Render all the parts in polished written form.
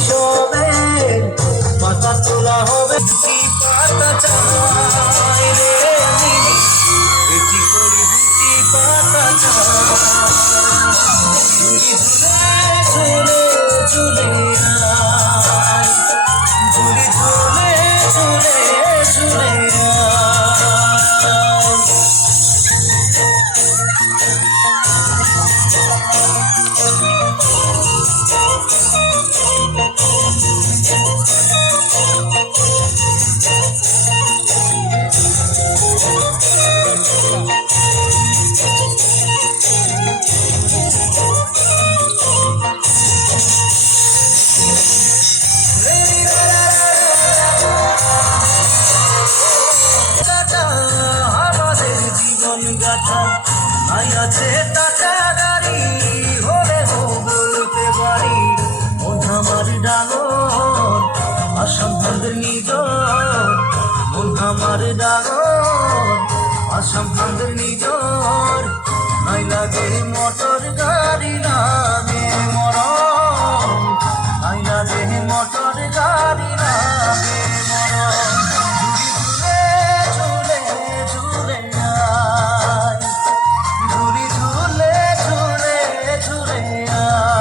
শৈশবের পাতা তোলা হবে কি পাতা চাই রে এটি করি দুটি পাতা চাই ঝুলে ঝুলে আয় ঝুলি ঝুলে ঝুলে ঝুলে আছে টাকা গাড়ি হলে বলতে পারি মন আমার ডাঙর আসাম ভান্ডের নিজর মন আমার ডাঙর আসাম ভান্ডের নিজর নাই লাগে মোটর গাড়ি লাগে মরম নাই লাগে মোটর গাড়ি লাগে মরম ঝুলে ঝুলে আয় ঝুলি ঝুলে ঝুলে ঝুলে আয়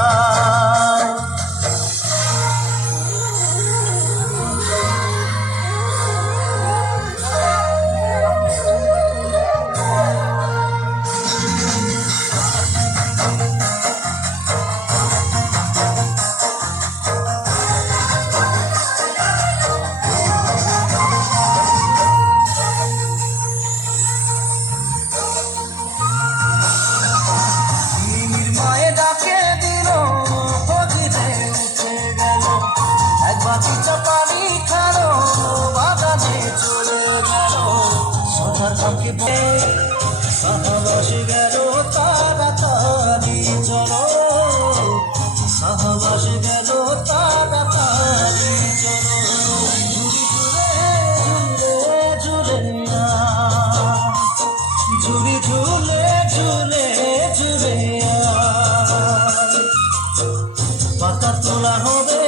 পানি খালো বাগানে চলে গেল সোনার কামকে সাহাবাসে গেল তাড়াতাড়ি চলো সাহাবাসে গেল তাড়াতাড়ি চলো ঝুলে ঝুলে ঝুলে ঝুলে ঝুলে পাতা তোলা হবে